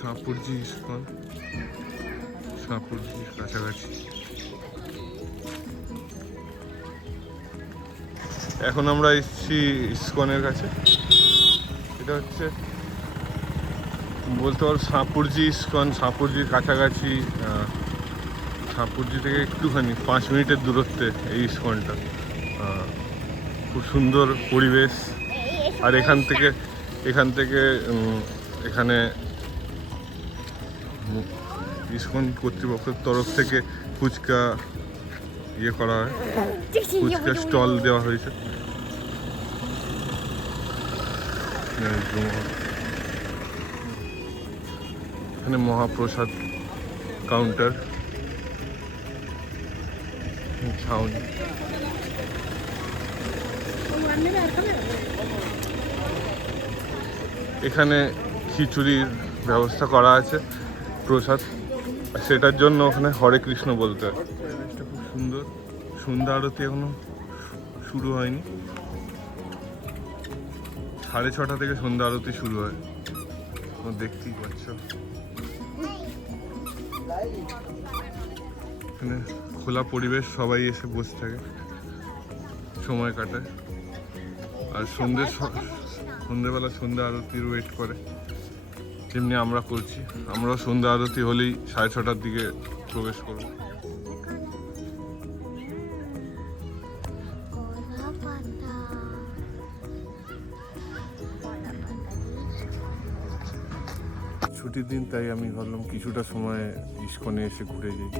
Shapoorji ISKCON, সাপুরজির কাছাকাছি। এখন আমরা এসেছি ইস্কনের কাছে। এটা হচ্ছে বলতে পারো সাপুরজি ইস্কন, সাপুরজির কাছাকাছি। সাপুরজি থেকে একটুখানি 5 মিনিটের দূরত্বে এই ইস্কনটা। খুব সুন্দর পরিবেশ। আর এখান থেকে এখানে ইস্কন কর্তৃপক্ষের তরফ থেকে ফুচকা ইয়ে করা হয়, ফুচকা স্টল দেওয়া হয়েছে। এখানে মহাপ্রসাদ কাউন্টার, ছাউনি। এখানে খিচুড়ির ব্যবস্থা করা আছে, প্রসাদ। সেটার জন্য ওখানে হরে কৃষ্ণ বলতে হয়। পরিবেশটা খুব সুন্দর। সন্ধ্যা আরতি এখনো শুরু হয়নি। 6:30 থেকে সন্ধ্যা আরতি শুরু হয়, দেখতেই পাচ্ছ। এখানে খোলা পরিবেশ, সবাই এসে বসে থাকে, সময় কাটায়। আর সন্ধ্যেবেলা সন্ধ্যা আরতির ওয়েট করে, যেমনি আমরা করছি। আমরাও সন্ধ্যা আরতি হলেই 6:30টার দিকে প্রবেশ করব। ছুটির দিন, তাই আমি ভাবলাম কিছুটা সময় ইস্কনে এসে ঘুরে যাই।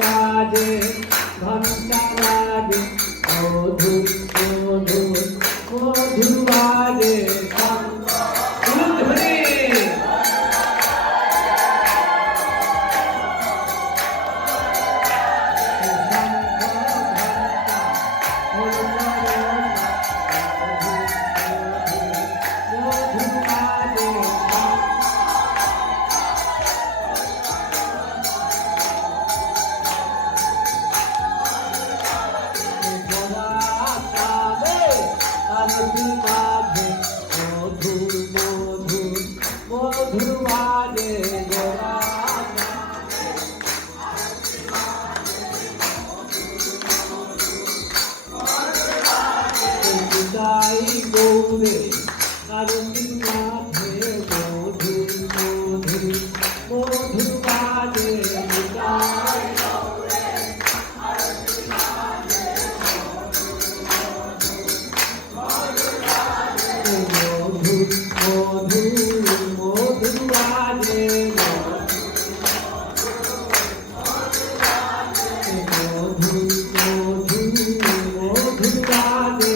বাজে ঘন্টা বাজে মধুর মধুর মধুর বাজে গৌরে আরতি মাঝে মধুর মধুর মধুর বাজে মধুর মধুর মধুর বাজে মধুর মধুর মধুর বাজে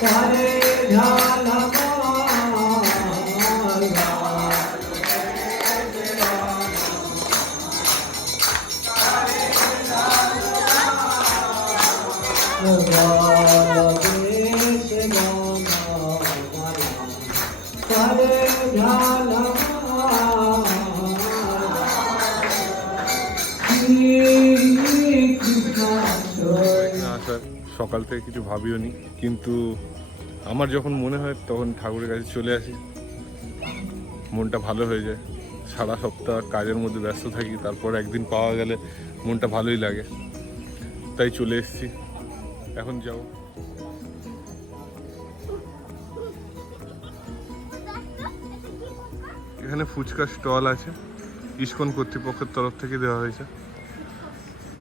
করে ঝালমা এখানে আসার সকাল থেকে কিছু ভাবিও নি, কিন্তু আমার যখন মনে হয় তখন ঠাকুরের কাছে চলে আসি, মনটা ভালো হয়ে যায়। সারা সপ্তাহ কাজের মধ্যে ব্যস্ত থাকি, তারপর একদিন পাওয়া গেলে মনটা ভালোই লাগে, তাই চলে এসেছি। এখন যাও। এখানে ফুচকা স্টল আছে, ইসকন কর্তৃপক্ষের তরফ থেকে দেওয়া হয়েছে।